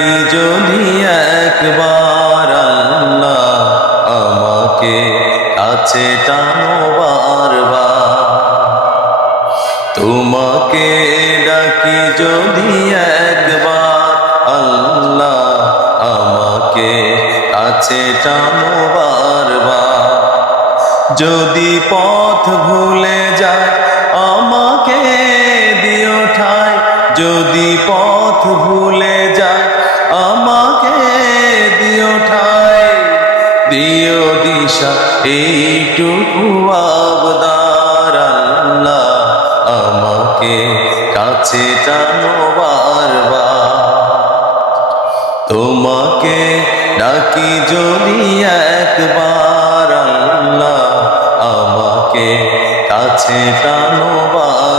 ডাকি যদি একবার আল্লাহ আমাকে কাছে টানো বারবার। তোমাকে ডাকি যদি একবার আল্লাহ আমাকে কাছে টানো বারবার। যদি পথ ভুলে যায় আমাকে দিও ঠাই, যদি পথ ভুলে যায় আমাকে দিও ঠাই। দিও দিশা এইটুকু আবদার আল্লাহ আমাকে কাছে টানো বারবার। তোমাকে ডাকি যদি একবার আল্লাহ আমাকে কাছে টানো বারবার।